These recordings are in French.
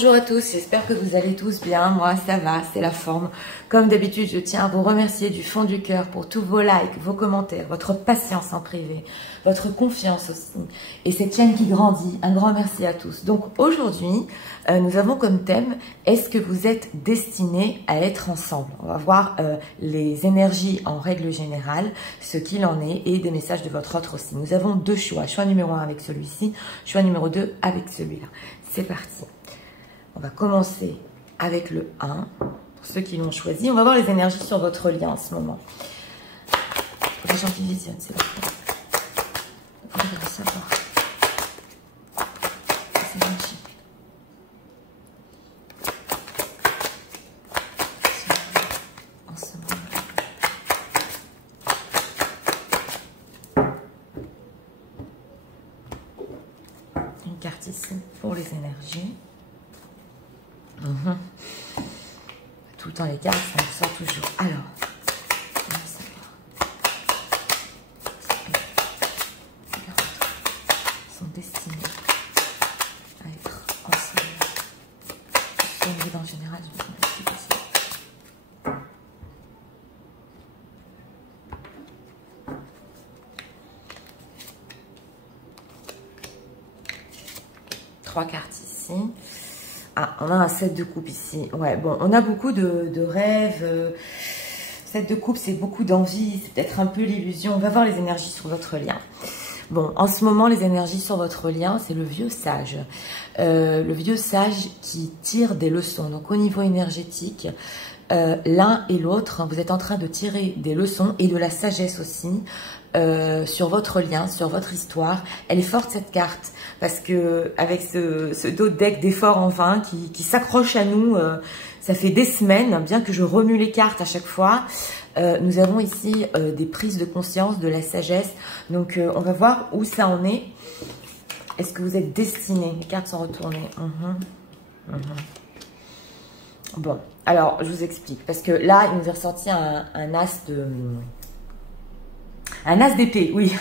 Bonjour à tous, j'espère que vous allez tous bien. Moi ça va, c'est la forme. Comme d'habitude, je tiens à vous remercier du fond du cœur pour tous vos likes, vos commentaires, votre patience en privé, votre confiance aussi. Et cette chaîne qui grandit, un grand merci à tous. Donc aujourd'hui, nous avons comme thème, est-ce que vous êtes destinés à être ensemble? On va voir les énergies en règle générale, ce qu'il en est et des messages de votre autre aussi. Nous avons deux choix, choix numéro 1 avec celui-ci, choix numéro 2 avec celui-là. C'est parti. On va commencer avec le 1, pour ceux qui l'ont choisi. On va voir les énergies sur votre lien en ce moment. Les gens qui visionnent, c'est parfait. Vous devez savoir les énergies. En ce moment. Une carte ici pour les énergies. Tout le temps les cartes, ça me sort toujours. Alors, on va savoir. Ces cartes sont destinées à être ensemble. Sur une guide en général, je me sens un petit peu ça. Trois cartes ici. Ah, on a un 7 de coupe ici. Ouais, bon, on a beaucoup de rêves. 7 de coupe, c'est beaucoup d'envie. C'est peut-être un peu l'illusion. On va voir les énergies sur votre lien. Bon, en ce moment, les énergies sur votre lien, c'est le vieux sage. Le vieux sage qui tire des leçons. Donc, au niveau énergétique, l'un et l'autre, vous êtes en train de tirer des leçons et de la sagesse aussi. Sur votre lien, sur votre histoire. Elle est forte cette carte parce que avec ce dos de deck d'effort en vain qui s'accroche à nous, ça fait des semaines, bien que je remue les cartes à chaque fois. Nous avons ici des prises de conscience, de la sagesse. Donc on va voir où ça en est. Est-ce que vous êtes destinés? Les cartes sont retournées. Bon, alors je vous explique parce que là il nous est ressorti un as de... Un as d'épée, oui.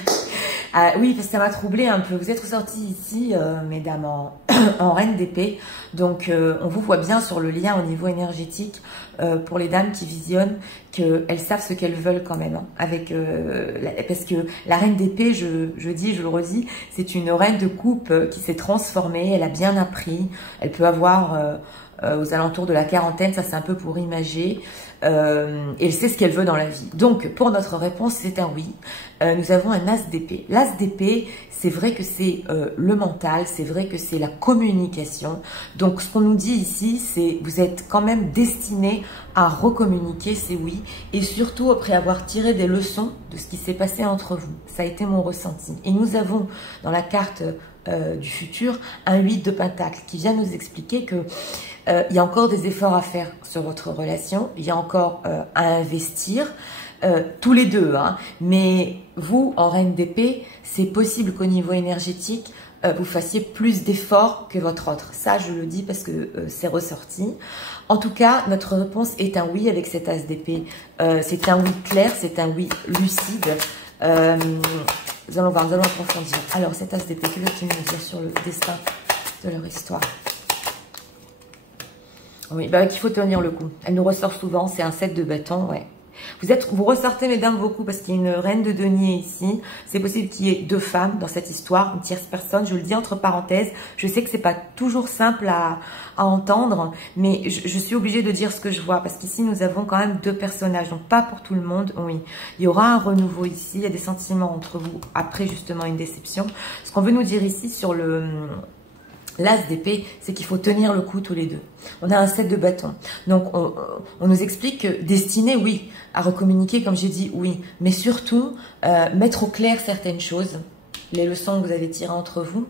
Oui, parce que ça m'a troublé un peu. Vous êtes ressortis ici, mesdames, en reine d'épée. Donc, on vous voit bien sur le lien au niveau énergétique pour les dames qui visionnent, qu'elles savent ce qu'elles veulent quand même. Hein, avec, parce que la reine d'épée, je dis, je le redis, c'est une reine de coupe qui s'est transformée. Elle a bien appris. Elle peut avoir... aux alentours de la quarantaine, ça c'est un peu pour imager, et elle sait ce qu'elle veut dans la vie. Donc pour notre réponse c'est un oui. Nous avons un as d'épée. L'as d'épée, c'est vrai que c'est le mental, c'est vrai que c'est la communication. Donc ce qu'on nous dit ici, c'est vous êtes quand même destiné à recommuniquer, c'est oui, et surtout après avoir tiré des leçons de ce qui s'est passé entre vous. Ça a été mon ressenti. Et nous avons dans la carte du futur un 8 de pentacle qui vient nous expliquer que il y a encore des efforts à faire sur votre relation, il y a encore à investir, tous les deux, hein. Mais vous, en reine d'épée, c'est possible qu'au niveau énergétique, vous fassiez plus d'efforts que votre autre. Ça, je le dis parce que c'est ressorti. En tout cas, notre réponse est un oui avec cet as d'épée. C'est un oui clair, c'est un oui lucide. Nous allons voir, nous allons approfondir. Alors, cet as d'épée, que veut-il nous dire sur le destin de leur histoire? Oui, bah, qu'il faut tenir le coup. Elle nous ressort souvent, c'est un 7 de bâton, ouais. Vous ressortez, mesdames, beaucoup parce qu'il y a une reine de denier ici. C'est possible qu'il y ait deux femmes dans cette histoire, une tierce personne. Je le dis entre parenthèses. Je sais que c'est pas toujours simple à entendre, mais je suis obligée de dire ce que je vois parce qu'ici, nous avons quand même deux personnages. Donc, pas pour tout le monde, oui. Il y aura un renouveau ici. Il y a des sentiments entre vous après, justement, une déception. Ce qu'on veut nous dire ici sur l'as d'épée, c'est qu'il faut tenir le coup tous les deux. On a un 7 de bâton. Donc, on nous explique que destiné, oui, à recommuniquer, comme j'ai dit, oui. Mais surtout, mettre au clair certaines choses, les leçons que vous avez tirées entre vous.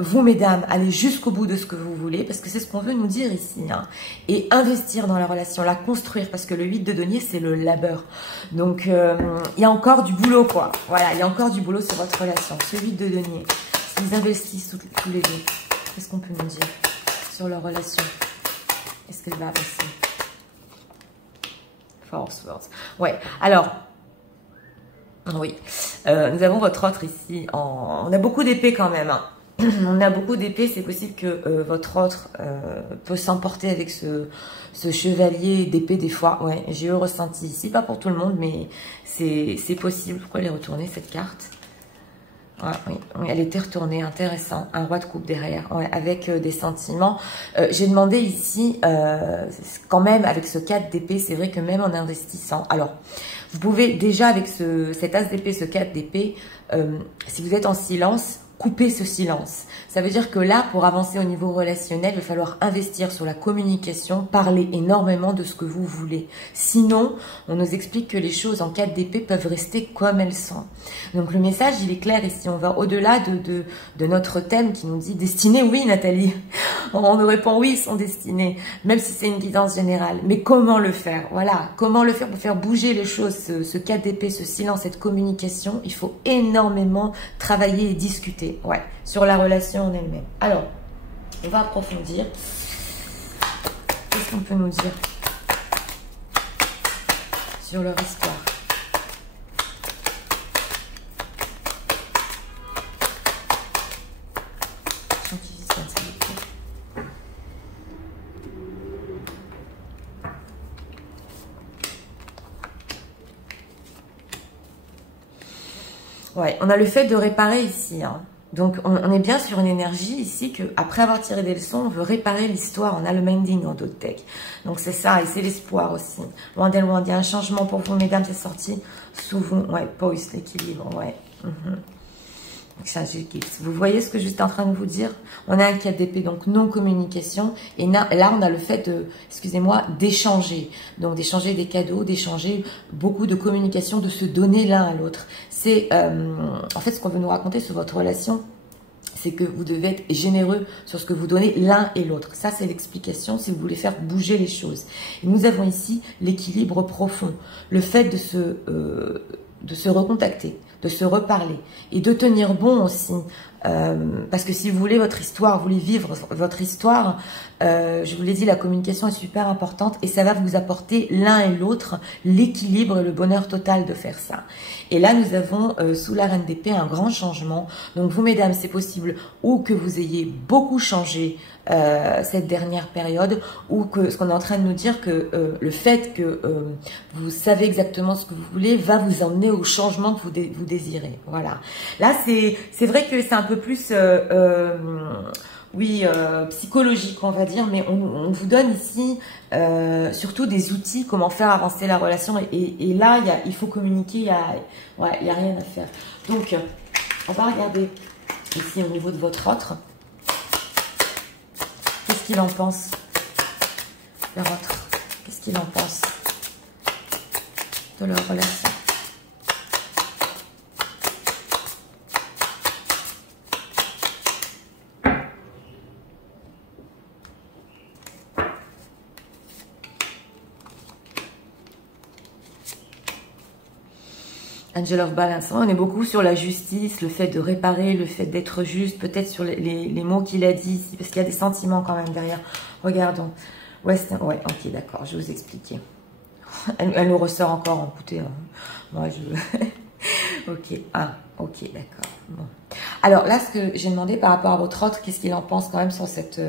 Vous, mesdames, allez jusqu'au bout de ce que vous voulez, parce que c'est ce qu'on veut nous dire ici. Hein. Et investir dans la relation, la construire, parce que le 8 de denier, c'est le labeur. Donc, il y a encore du boulot, quoi. Voilà, il y a encore du boulot sur votre relation. Ce 8 de denier, s'ils investissent tous les deux, qu'est-ce qu'on peut nous dire sur leur relation? Est-ce qu'elle va avancer? Force. Ouais, alors, oui. Nous avons votre autre ici. On a beaucoup d'épées quand même. Hein. on a beaucoup d'épées, c'est possible que votre autre peut s'emporter avec ce chevalier d'épée des fois. Ouais, j'ai eu ressenti ici, pas pour tout le monde, mais c'est possible. Pourquoi elle est retournée cette carte? Ouais, oui, elle était retournée, intéressant. Un roi de coupe derrière, ouais, avec des sentiments. J'ai demandé ici, quand même, avec ce 4 d'épée, c'est vrai que même en investissant... Alors, vous pouvez déjà, avec cet as d'épée, ce 4 d'épée, si vous êtes en silence, couper ce silence. Ça veut dire que là, pour avancer au niveau relationnel, il va falloir investir sur la communication, parler énormément de ce que vous voulez. Sinon, on nous explique que les choses en 4 d'épée peuvent rester comme elles sont. Donc le message, il est clair ici. On va au-delà de notre thème qui nous dit destinée, oui Nathalie. On nous répond oui, ils sont destinés, même si c'est une guidance générale. Mais comment le faire? Voilà, comment le faire pour faire bouger les choses, ce 4 d'épée, ce silence, cette communication. Il faut énormément travailler et discuter, ouais, sur la relation en elle-même. Alors, on va approfondir. Qu'est-ce qu'on peut nous dire sur leur histoire? Ouais, on a le fait de réparer ici, hein. Donc, on est bien sur une énergie ici que, après avoir tiré des leçons, on veut réparer l'histoire en Allmending en Dotec. Donc, c'est ça, et c'est l'espoir aussi. Loin d'elle, loin, il y a un changement pour vous, mesdames, c'est sorti sous vous. Ouais, poise, l'équilibre, ouais. Vous voyez ce que je suis en train de vous dire? On a un 4 d'épée, donc non-communication. Et là, on a le fait de, excusez-moi, d'échanger. Donc, d'échanger des cadeaux, d'échanger beaucoup de communication, de se donner l'un à l'autre. C'est, en fait, ce qu'on veut nous raconter sur votre relation, c'est que vous devez être généreux sur ce que vous donnez l'un et l'autre. Ça, c'est l'explication si vous voulez faire bouger les choses. Et nous avons ici l'équilibre profond. Le fait de se recontacter, de se reparler et de tenir bon aussi. Parce que si vous voulez votre histoire, vous voulez vivre votre histoire, je vous l'ai dit, la communication est super importante et ça va vous apporter l'un et l'autre l'équilibre et le bonheur total de faire ça. Et là, nous avons sous la reine d'épée un grand changement. Donc vous, mesdames, c'est possible ou que vous ayez beaucoup changé cette dernière période, ou que ce qu'on est en train de nous dire que le fait que vous savez exactement ce que vous voulez va vous emmener au changement que vous désirez. Voilà. Là, c'est vrai que c'est un peu plus oui, psychologique, on va dire, mais on vous donne ici surtout des outils, comment faire avancer la relation. Et là, il faut communiquer, il y a rien à faire. Donc, on va regarder ici au niveau de votre autre. Qu'est-ce qu'il en pense, leur autre? Qu'est-ce qu'il en pense de leur relation? Angel of Balance, on est beaucoup sur la justice, le fait de réparer, le fait d'être juste, peut-être sur les mots qu'il a dit ici, parce qu'il y a des sentiments quand même derrière. Regardons. Ouais, ok, d'accord, je vais vous expliquer. Elle nous ressort encore en écoutez. Hein. Moi, je... ok, ok, d'accord. Bon. Alors là, ce que j'ai demandé par rapport à votre autre, qu'est-ce qu'il en pense quand même sur cette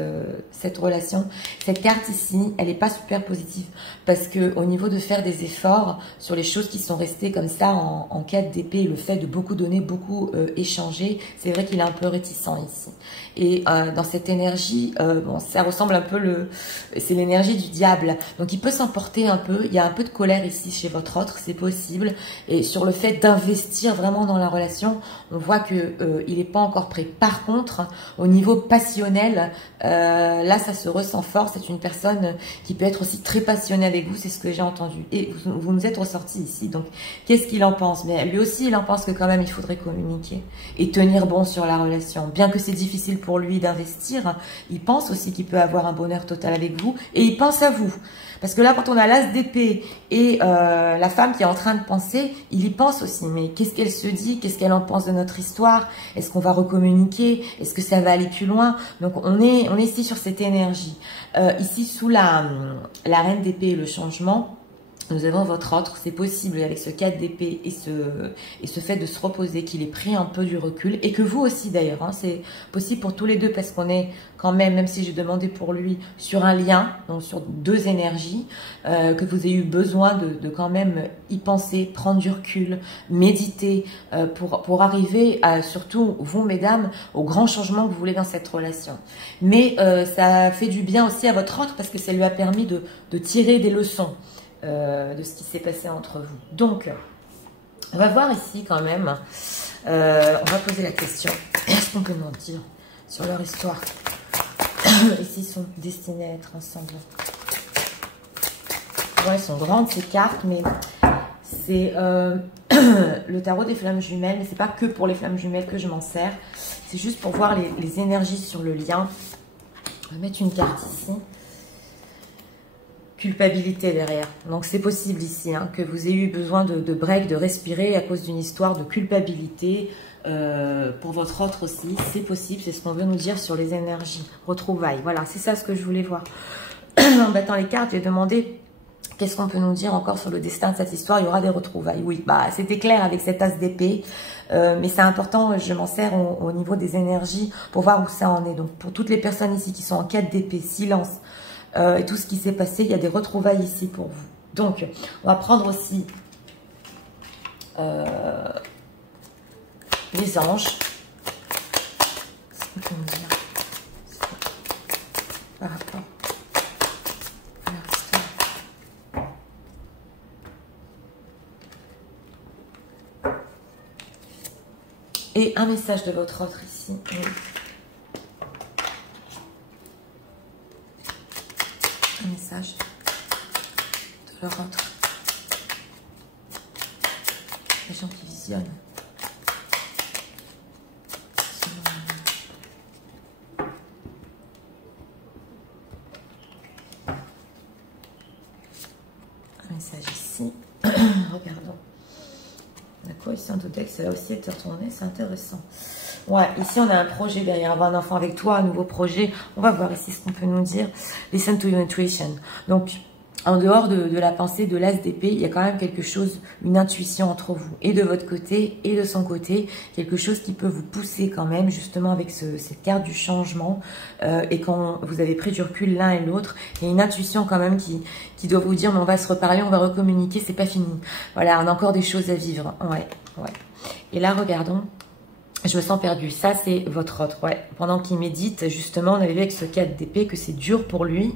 relation? Cette carte ici, elle n'est pas super positive parce que au niveau de faire des efforts sur les choses qui sont restées comme ça en 4 d'épée, le fait de beaucoup donner, beaucoup échanger, c'est vrai qu'il est un peu réticent ici. Et dans cette énergie, bon, ça ressemble un peu c'est l'énergie du diable. Donc il peut s'emporter un peu. Il y a un peu de colère ici chez votre autre, c'est possible. Et sur le fait d'investir vraiment dans la relation, on voit que il n'est pas encore prêt. Par contre, au niveau passionnel, là, ça se ressent fort. C'est une personne qui peut être aussi très passionnée avec vous. C'est ce que j'ai entendu. Et vous nous êtes ressortis ici. Donc, qu'est-ce qu'il en pense? Mais lui aussi, il en pense que quand même, il faudrait communiquer et tenir bon sur la relation. Bien que c'est difficile pour lui d'investir, il pense aussi qu'il peut avoir un bonheur total avec vous. Et il pense à vous. Parce que là, quand on a l'as d'épée et la femme qui est en train de penser, il y pense aussi. Mais qu'est-ce qu'elle se dit? Qu'est-ce qu'elle en pense de notre histoire? Est-ce qu'on va recommuniquer? Est-ce que ça va aller plus loin? Donc, on est ici sur cette énergie. Ici, sous la reine d'épée et le changement, Nous avons votre autre, c'est possible avec ce 4 d'épée et ce fait de se reposer, qu'il ait pris un peu du recul, et que vous aussi d'ailleurs, hein, c'est possible pour tous les deux, parce qu'on est quand même, même si j'ai demandé pour lui, sur un lien, donc sur deux énergies, que vous ayez eu besoin de quand même y penser, prendre du recul, méditer, pour arriver à, surtout vous mesdames, au grand changement que vous voulez dans cette relation. Mais ça fait du bien aussi à votre autre, parce que ça lui a permis de tirer des leçons. De ce qui s'est passé entre vous. Donc, on va voir ici quand même, on va poser la question, est-ce qu'on peut nous dire sur leur histoire? Ici, ils sont destinés à être ensemble. Bon, elles sont grandes ces cartes, mais c'est le tarot des flammes jumelles, mais c'est pas que pour les flammes jumelles que je m'en sers, c'est juste pour voir les énergies sur le lien. On va mettre une carte ici. Culpabilité derrière. Donc c'est possible ici hein, que vous ayez eu besoin de break, de respirer à cause d'une histoire de culpabilité pour votre autre aussi. C'est possible, c'est ce qu'on veut nous dire sur les énergies. Retrouvailles, voilà, c'est ça ce que je voulais voir. En battant les cartes, j'ai demandé qu'est-ce qu'on peut nous dire encore sur le destin de cette histoire. Il y aura des retrouvailles, oui. Bah, c'était clair avec cet as d'épée. Mais c'est important, je m'en sers au niveau des énergies pour voir où ça en est. Donc pour toutes les personnes ici qui sont en 4 d'épée, silence, et tout ce qui s'est passé, il y a des retrouvailles ici pour vous. Donc, on va prendre aussi les anges. Qu'est-ce qu'on peut me dire par rapport à leur histoire? Et un message de votre autre ici. Oui. Un message de leur autre. Les gens qui visionnent. Un message ici. Regardons. D'accord, ici en Totex, ça va aussi être retourné, c'est intéressant. Ouais, ici on a un projet derrière, avoir un enfant avec toi, un nouveau projet. On va voir ici ce qu'on peut nous dire. Listen to your intuition. Donc, en dehors de la pensée de l'as d'épée, il y a quand même quelque chose, une intuition entre vous. Et de votre côté, et de son côté, quelque chose qui peut vous pousser quand même, justement avec cette carte du changement. Et quand vous avez pris du recul l'un et l'autre, il y a une intuition quand même qui doit vous dire, mais on va se reparler, on va recommuniquer, c'est pas fini. Voilà, on a encore des choses à vivre. Ouais, ouais. Et là, regardons. Je me sens perdue. Ça, c'est votre autre. Ouais. Pendant qu'il médite, justement, on avait vu avec ce 4 d'épée que c'est dur pour lui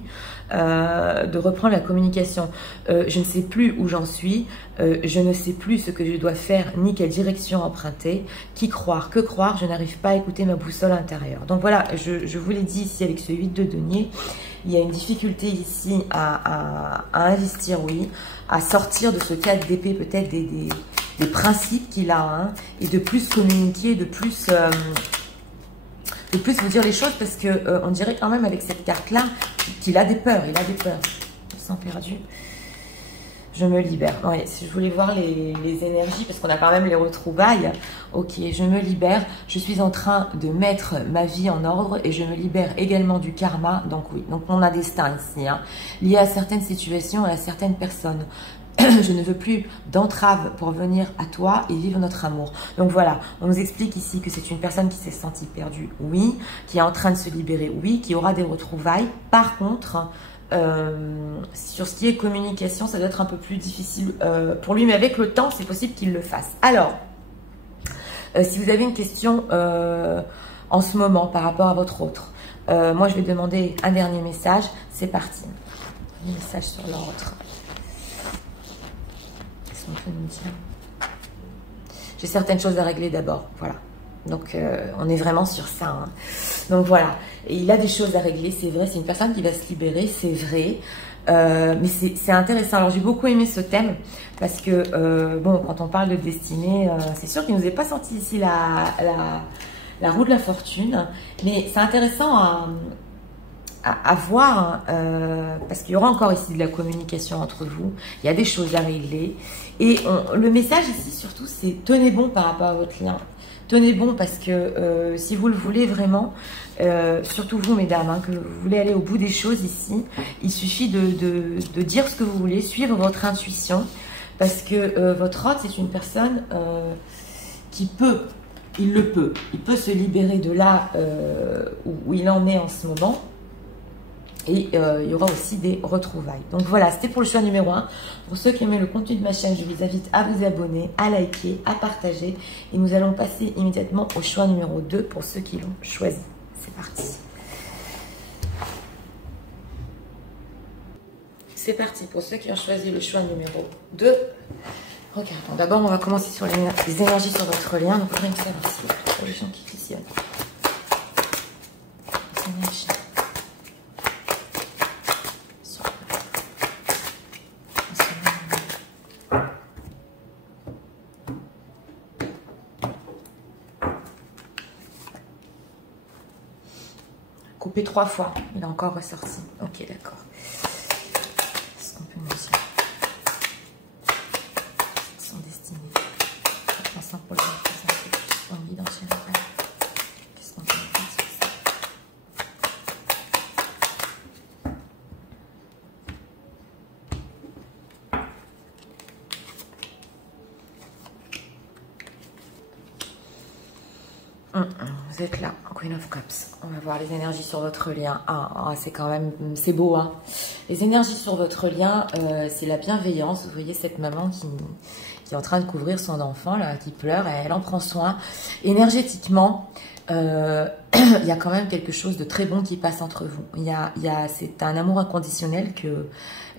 de reprendre la communication. Je ne sais plus où j'en suis. Je ne sais plus ce que je dois faire ni quelle direction emprunter. Qui croire, que croire. Je n'arrive pas à écouter ma boussole intérieure. Donc voilà, je vous l'ai dit ici avec ce 8 de denier. Il y a une difficulté ici à investir, oui. À sortir de ce 4 d'épée peut-être des principes qu'il a, hein, et de plus communiquer, de plus vous dire les choses, parce que on dirait quand même avec cette carte-là qu'il a des peurs, il a des peurs. Je me sens perdu. Je me libère. Ouais, si je voulais voir les énergies, parce qu'on a quand même les retrouvailles. Ok, je me libère. Je suis en train de mettre ma vie en ordre et je me libère également du karma. Donc oui, donc on a des destins ici, hein, liés à certaines situations et à certaines personnes. Je ne veux plus d'entrave pour venir à toi et vivre notre amour. Donc voilà, on nous explique ici que c'est une personne qui s'est sentie perdue, oui, qui est en train de se libérer, oui, qui aura des retrouvailles. Par contre, sur ce qui est communication, ça doit être un peu plus difficile pour lui, mais avec le temps, c'est possible qu'il le fasse. Alors, si vous avez une question en ce moment par rapport à votre autre, moi je vais demander un dernier message. C'est parti. Un message sur l'autre. On peut nous dire. J'ai certaines choses à régler d'abord, voilà. Donc on est vraiment sur ça, hein. Donc voilà, et il a des choses à régler, c'est vrai, c'est une personne qui va se libérer, c'est vrai, mais c'est intéressant. Alors j'ai beaucoup aimé ce thème parce que bon, quand on parle de destinée, c'est sûr qu'il ne nous est pas sorti ici la roue de la fortune, mais c'est intéressant à voir, parce qu'il y aura encore ici de la communication entre vous, il y a des choses à régler, et le message ici surtout c'est tenez bon par rapport à votre lien, tenez bon parce que si vous le voulez vraiment, surtout vous mesdames, hein, que vous voulez aller au bout des choses ici, il suffit de dire ce que vous voulez, suivre votre intuition, parce que votre hôte c'est une personne qui peut, il peut se libérer de là où il en est en ce moment. Et il y aura aussi des retrouvailles. Donc voilà, c'était pour le choix numéro 1. Pour ceux qui aiment le contenu de ma chaîne, je vous invite à vous abonner, à liker, à partager. Et nous allons passer immédiatement au choix numéro 2 pour ceux qui l'ont choisi. C'est parti. C'est parti pour ceux qui ont choisi le choix numéro 2. Regardons. D'abord, on va commencer sur les énergies sur votre lien. Donc, rien que ça, ici. Pour les gens qui questionnent. Les énergies. Coupé 3 fois, il a encore ressorti. Ok, d'accord. Qu'est-ce qu'on peut nous dire? Ils sont destinés. Ensemble pour les représenter plus envie d'enchaîner. Qu'est-ce qu'on peut nous dire sur ça? Vous êtes là, Queen of Cups. On va voir les énergies sur votre lien. C'est quand même, c'est beau, hein. Les énergies sur votre lien, c'est la bienveillance. Vous voyez cette maman qui est en train de couvrir son enfant, là, qui pleure, et elle en prend soin. Énergétiquement, il y a quand même quelque chose de très bon qui passe entre vous. C'est un amour inconditionnel que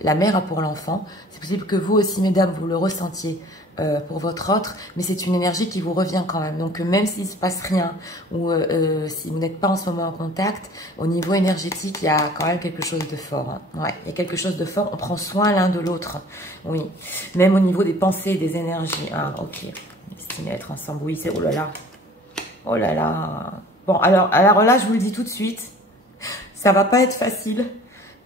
la mère a pour l'enfant. C'est possible que vous aussi, mesdames, vous le ressentiez pour votre autre, mais c'est une énergie qui vous revient quand même. Donc même s'il ne se passe rien, ou si vous n'êtes pas en ce moment en contact, au niveau énergétique, il y a quand même quelque chose de fort. Hein. Ouais, il y a quelque chose de fort, on prend soin l'un de l'autre. Oui, même au niveau des pensées, des énergies. Ah, ok, destiné à être ensemble. Oui, c'est... Oh là là. Oh là là. Bon, alors là, je vous le dis tout de suite, ça va pas être facile,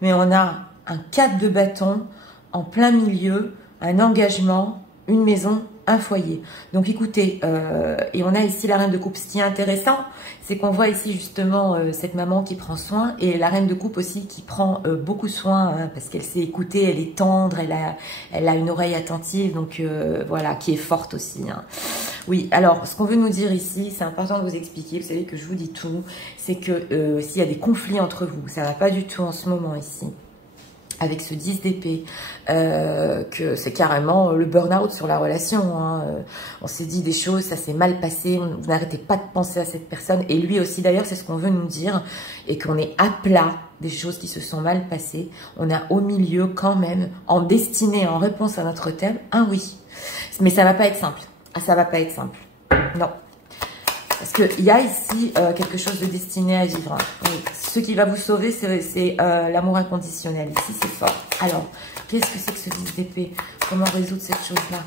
mais on a un 4 de bâton en plein milieu, un engagement, une maison, un foyer. Donc écoutez, et on a ici la reine de coupe. Ce qui est intéressant, c'est qu'on voit ici justement cette maman qui prend soin, et la reine de coupe aussi qui prend beaucoup soin, hein, parce qu'elle sait écouter, elle est tendre, elle a une oreille attentive, donc voilà, qui est forte aussi. Hein. Oui, alors ce qu'on veut nous dire ici, c'est important de vous expliquer, vous savez que je vous dis tout, c'est que s'il y a des conflits entre vous, ça va pas du tout en ce moment ici, avec ce 10 d'épée, que c'est carrément le burn-out sur la relation. Hein. On s'est dit des choses, ça s'est mal passé, vous n'arrêtez pas de penser à cette personne. Et lui aussi, d'ailleurs, c'est ce qu'on veut nous dire, et qu'on est à plat des choses qui se sont mal passées. On a au milieu quand même, en destinée, en réponse à notre thème, un oui. Mais ça va pas être simple. Ah, ça va pas être simple. Non. Parce qu'il y a ici quelque chose de destiné à vivre. Oui. Ce qui va vous sauver, c'est l'amour inconditionnel. Ici, c'est fort. Alors, qu'est-ce que c'est que ce 10 d'épée? Comment résoudre cette chose-là?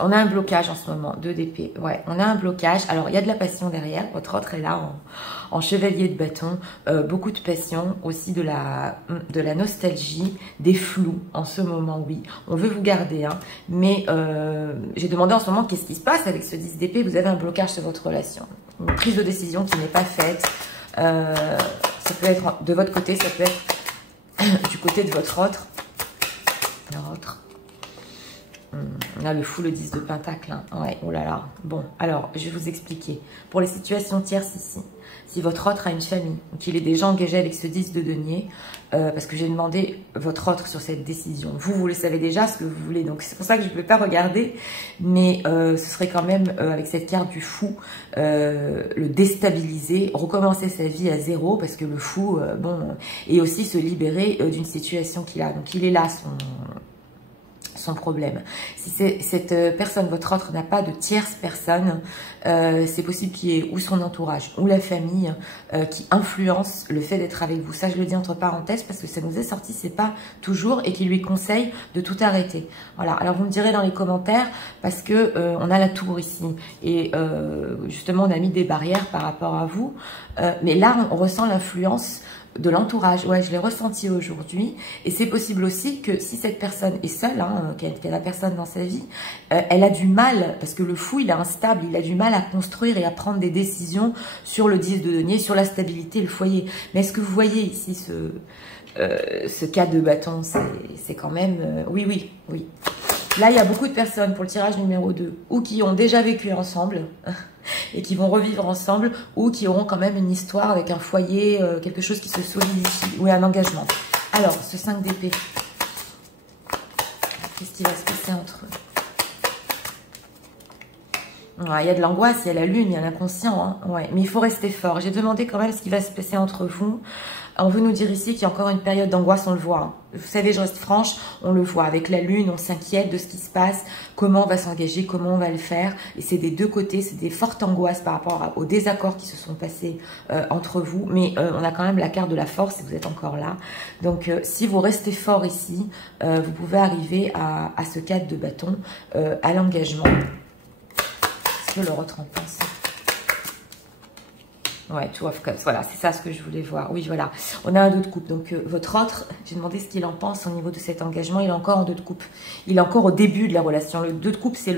On a un blocage en ce moment, 2 d'épée. Ouais, on a un blocage. Alors, il y a de la passion derrière. Votre autre est là en chevalier de bâton. Beaucoup de passion, aussi de la nostalgie, des flous en ce moment, oui. On veut vous garder, hein. Mais j'ai demandé en ce moment qu'est-ce qui se passe avec ce 10 d'épée. Vous avez un blocage sur votre relation. Une prise de décision qui n'est pas faite. Ça peut être de votre côté, ça peut être du côté de votre autre. L'autre. On a le fou, le 10 de pentacle. Hein. Ouais, oh là là. Bon, alors, je vais vous expliquer. Pour les situations tierces ici, si votre autre a une famille, qu'il est déjà engagé avec ce 10 de denier, parce que j'ai demandé votre autre sur cette décision. Vous le savez déjà ce que vous voulez, donc c'est pour ça que je ne peux pas regarder, mais ce serait quand même, avec cette carte du fou, le déstabiliser, recommencer sa vie à zéro, parce que le fou, bon, et aussi se libérer d'une situation qu'il a. Donc il est là, son problème. Si cette personne, votre autre, n'a pas de tierce personne, c'est possible qu'il y ait ou son entourage ou la famille qui influence le fait d'être avec vous. Ça, je le dis entre parenthèses parce que ça nous est sorti, c'est pas toujours, et qui lui conseille de tout arrêter. Voilà. Alors vous me direz dans les commentaires, parce que on a la tour ici et justement on a mis des barrières par rapport à vous, mais là on ressent l'influence de l'entourage. Ouais, je l'ai ressenti aujourd'hui. Et c'est possible aussi que si cette personne est seule, hein, qu'il y a la personne dans sa vie, elle a du mal, parce que le fou, il est instable, il a du mal à construire et à prendre des décisions sur le 10 de denier, sur la stabilité, le foyer. Mais est-ce que vous voyez ici ce cas de bâton? C'est quand même... oui, oui, oui. Là, il y a beaucoup de personnes pour le tirage numéro 2, ou qui ont déjà vécu ensemble, et qui vont revivre ensemble, ou qui auront quand même une histoire avec un foyer, quelque chose qui se solidifie, ou un engagement. Alors, ce 5 d'épée, qu'est-ce qui va se passer entre eux? Ouais, il y a de l'angoisse, il y a la lune, il y a l'inconscient, hein. Ouais, mais il faut rester fort. J'ai demandé quand même ce qui va se passer entre vous. On veut nous dire ici qu'il y a encore une période d'angoisse, on le voit. Hein. Vous savez, je reste franche, on le voit. Avec la lune, on s'inquiète de ce qui se passe, comment on va s'engager, comment on va le faire. Et c'est des deux côtés, c'est des fortes angoisses par rapport aux désaccords qui se sont passés entre vous. Mais on a quand même la carte de la force et vous êtes encore là. Donc, si vous restez fort ici, vous pouvez arriver à ce cadre de bâton, à l'engagement. Est-ce que le autre en pense? Ouais, two of cups, voilà, c'est ça ce que je voulais voir. Oui, voilà, on a un 2 de coupe. Donc, votre autre, j'ai demandé ce qu'il en pense au niveau de cet engagement. Il est encore en 2 de coupe. Il est encore au début de la relation. Le 2 de coupe, c'est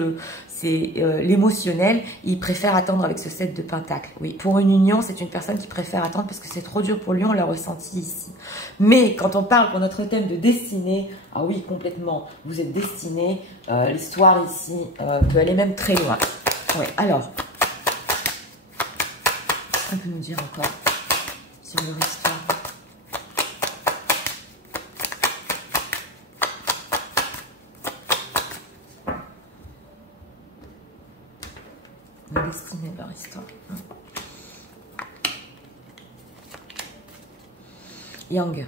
l'émotionnel. Il préfère attendre avec ce 7 de pentacle. Oui, pour une union, c'est une personne qui préfère attendre parce que c'est trop dur pour lui. On l'a ressenti ici. Mais quand on parle pour notre thème de destinée, ah oui, complètement, vous êtes destiné. L'histoire ici peut aller même très loin. Ouais, alors... On peut nous dire encore sur leur histoire. La destinée de leur histoire. Yang.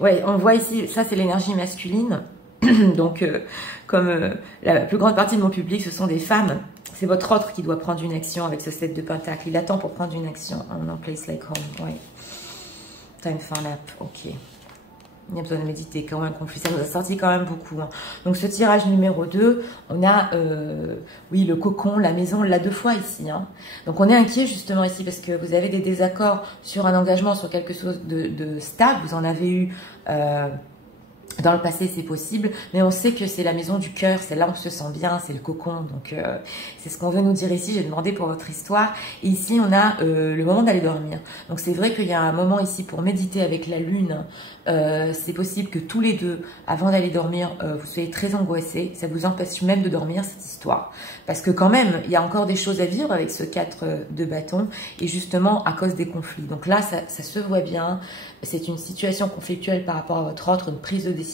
Ouais, on voit ici, ça c'est l'énergie masculine. Donc, comme la plus grande partie de mon public, ce sont des femmes. C'est votre autre qui doit prendre une action avec ce 7 de pentacle. Il attend pour prendre une action. On en place like home. Ouais. Time for nap. Ok. Il y a besoin de méditer quand même. Ça nous a sorti quand même beaucoup. Hein. Donc, ce tirage numéro 2, on a, oui, le cocon, la maison, on l'a 2 fois ici. Hein. Donc, on est inquiet justement ici parce que vous avez des désaccords sur un engagement, sur quelque chose de stable. Vous en avez eu... dans le passé, c'est possible, mais on sait que c'est la maison du cœur, c'est là où on se sent bien, c'est le cocon. Donc, c'est ce qu'on veut nous dire ici. J'ai demandé pour votre histoire. Et ici, on a le moment d'aller dormir. Donc, c'est vrai qu'il y a un moment ici pour méditer avec la lune. C'est possible que tous les deux, avant d'aller dormir, vous soyez très angoissés. Ça vous empêche même de dormir, cette histoire. Parce que quand même, il y a encore des choses à vivre avec ce 4 de bâton. Et justement, à cause des conflits. Donc là, ça se voit bien. C'est une situation conflictuelle par rapport à votre autre, une prise de décision.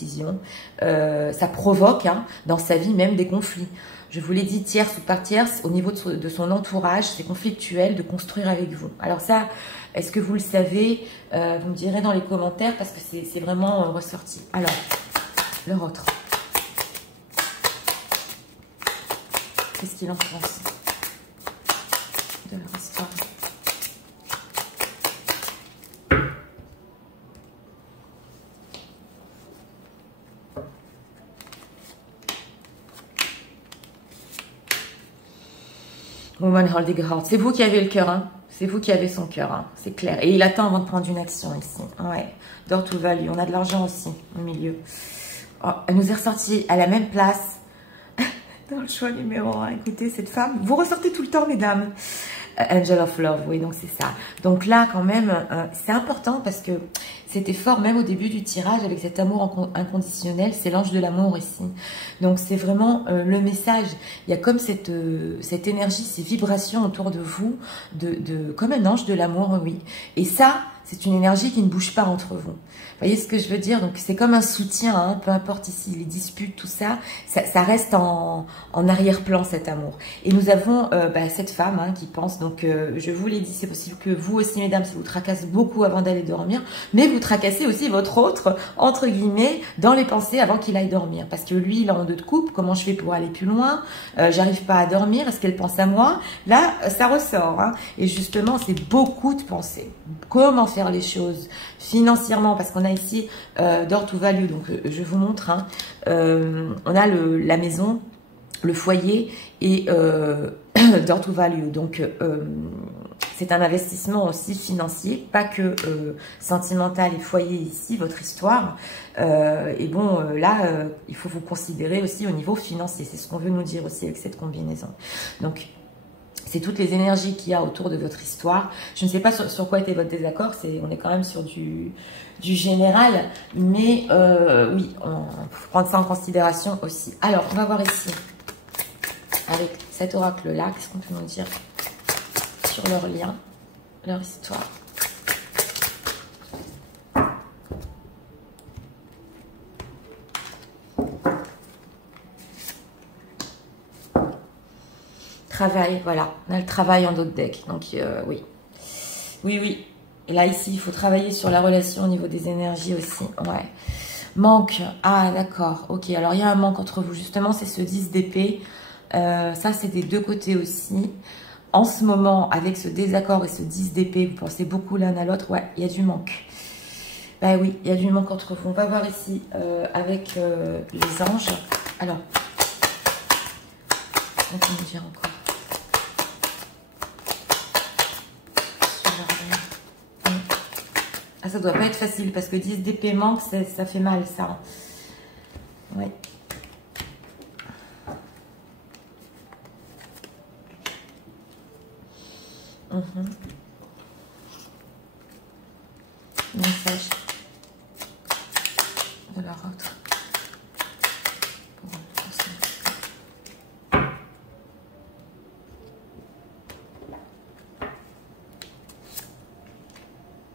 Ça provoque dans sa vie même des conflits. Je vous l'ai dit, tierce ou par tierce, au niveau de son entourage, c'est conflictuel de construire avec vous. Alors ça, est-ce que vous le savez? Vous me direz dans les commentaires parce que c'est vraiment ressorti. Alors, leur autre. Qu'est-ce qu'il en pense de leur histoire? Woman holding heart. C'est vous qui avez le cœur, hein. C'est vous qui avez son cœur, hein. C'est clair. Et il attend avant de prendre une action ici. Ouais. Door to value. On a de l'argent aussi au milieu. Oh, elle nous est ressortie à la même place dans le choix numéro 1. Écoutez, cette femme, vous ressortez tout le temps, mesdames. Angel of Love, oui, donc c'est ça. Donc là, quand même, c'est important parce que c'était fort, même au début du tirage, avec cet amour inconditionnel, c'est l'ange de l'amour ici. Donc c'est vraiment le message. Il y a comme cette énergie, ces vibrations autour de vous, comme un ange de l'amour, oui. Et ça, c'est une énergie qui ne bouge pas entre vous. Vous voyez ce que je veux dire? Donc c'est comme un soutien, hein, peu importe ici les disputes, tout ça, ça reste en arrière-plan cet amour. Et nous avons cette femme qui pense, donc je vous l'ai dit, c'est possible que vous aussi mesdames, ça vous tracasse beaucoup avant d'aller dormir, mais vous tracassez aussi votre autre, entre guillemets, dans les pensées avant qu'il aille dormir. Parce que lui, il est en 2 de coupe, comment je fais pour aller plus loin? J'arrive pas à dormir, est-ce qu'elle pense à moi? Là, ça ressort. Hein. Et justement, c'est beaucoup de pensées. Comment faire les choses financièrement, parce qu'on a ici door to value, donc je vous montre, hein, on a la maison, le foyer et door to value, donc c'est un investissement aussi financier, pas que sentimental et foyer ici, votre histoire. Et bon, là, il faut vous considérer aussi au niveau financier. C'est ce qu'on veut nous dire aussi avec cette combinaison. Donc, c'est toutes les énergies qu'il y a autour de votre histoire. Je ne sais pas sur quoi était votre désaccord. On est quand même sur du général. Mais oui, on faut prendre ça en considération aussi. Alors, on va voir ici, avec cet oracle-là, qu'est-ce qu'on peut nous dire sur leur lien, leur histoire. Travail, voilà, on a le travail en d'autres decks, donc oui. Oui, oui. Et là, ici, il faut travailler sur la relation au niveau des énergies aussi, ouais. Manque, ah d'accord, ok, alors il y a un manque entre vous, justement, c'est ce 10 d'épée. Ça, c'est des deux côtés aussi. En ce moment, avec ce désaccord et ce 10 d'épée, vous pensez beaucoup l'un à l'autre, ouais, il y a du manque. Bah oui, il y a du manque entre vous. On va voir ici avec les anges. Alors, on peut nous dire encore. Ah, ça doit pas être facile parce que 10 d'épée manque, ça fait mal ça. Ouais. Message de leur autre.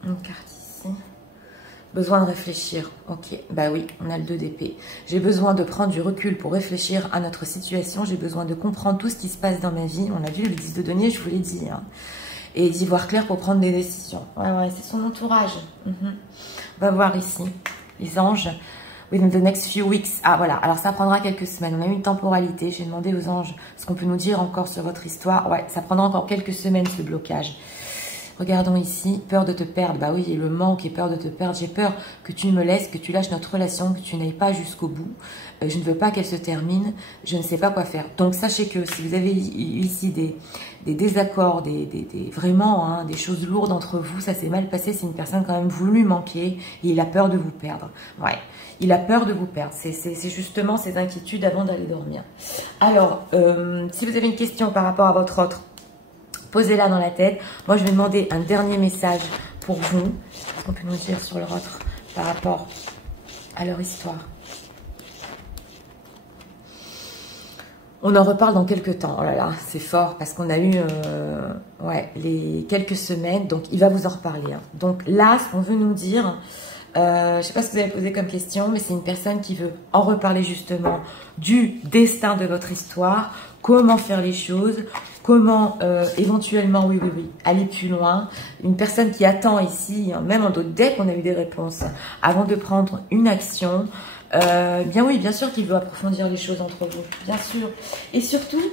Une carte ici. Besoin de réfléchir. Ok, bah oui, on a le 2 d'épée. J'ai besoin de prendre du recul pour réfléchir à notre situation. J'ai besoin de comprendre tout ce qui se passe dans ma vie. On a vu le 10 de denier, je vous l'ai dit. Hein. Et d'y voir clair pour prendre des décisions. Ouais, ouais, c'est son entourage. On va voir ici, les anges. Within the next few weeks. Ah, voilà. Alors, ça prendra quelques semaines. On a eu une temporalité. J'ai demandé aux anges ce qu'on peut nous dire encore sur votre histoire. Ouais, ça prendra encore quelques semaines, ce blocage. Regardons ici, peur de te perdre. Bah oui, et le manque et peur de te perdre. J'ai peur que tu me laisses, que tu lâches notre relation, que tu n'ailles pas jusqu'au bout. Je ne veux pas qu'elle se termine. Je ne sais pas quoi faire. Donc, sachez que si vous avez ici des désaccords, vraiment hein, des choses lourdes entre vous, ça s'est mal passé. C'est une personne quand même voulu manquer et il a peur de vous perdre. Ouais, il a peur de vous perdre. C'est justement ces inquiétudes avant d'aller dormir. Alors, si vous avez une question par rapport à votre autre, posez-la dans la tête. Moi, je vais demander un dernier message pour vous. Qu'est-ce qu'on peut nous dire sur leur autre par rapport à leur histoire? On en reparle dans quelques temps. Oh là là, c'est fort parce qu'on a eu ouais, les quelques semaines. Donc, il va vous en reparler. Hein. Donc là, ce qu'on veut nous dire, je ne sais pas ce que vous avez posé comme question, mais c'est une personne qui veut en reparler justement du destin de votre histoire, comment faire les choses, comment éventuellement, oui, aller plus loin. Une personne qui attend ici, même en d'autres decks, on a eu des réponses, avant de prendre une action. Bien oui, bien sûr qu'il veut approfondir les choses entre vous, bien sûr. Et surtout,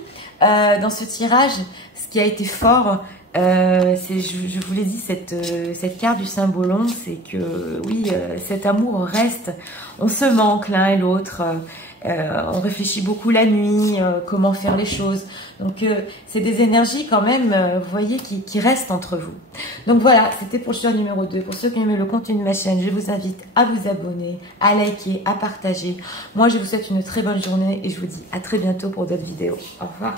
dans ce tirage, ce qui a été fort, c'est, je vous l'ai dit, cette carte du symbolon, c'est que oui, cet amour reste, on se manque l'un et l'autre, on réfléchit beaucoup la nuit, comment faire les choses. Donc, c'est des énergies quand même, vous voyez, qui restent entre vous. Donc voilà, c'était pour le choix numéro 2. Pour ceux qui aiment le contenu de ma chaîne, je vous invite à vous abonner, à liker, à partager. Moi, je vous souhaite une très bonne journée et je vous dis à très bientôt pour d'autres vidéos. Au revoir.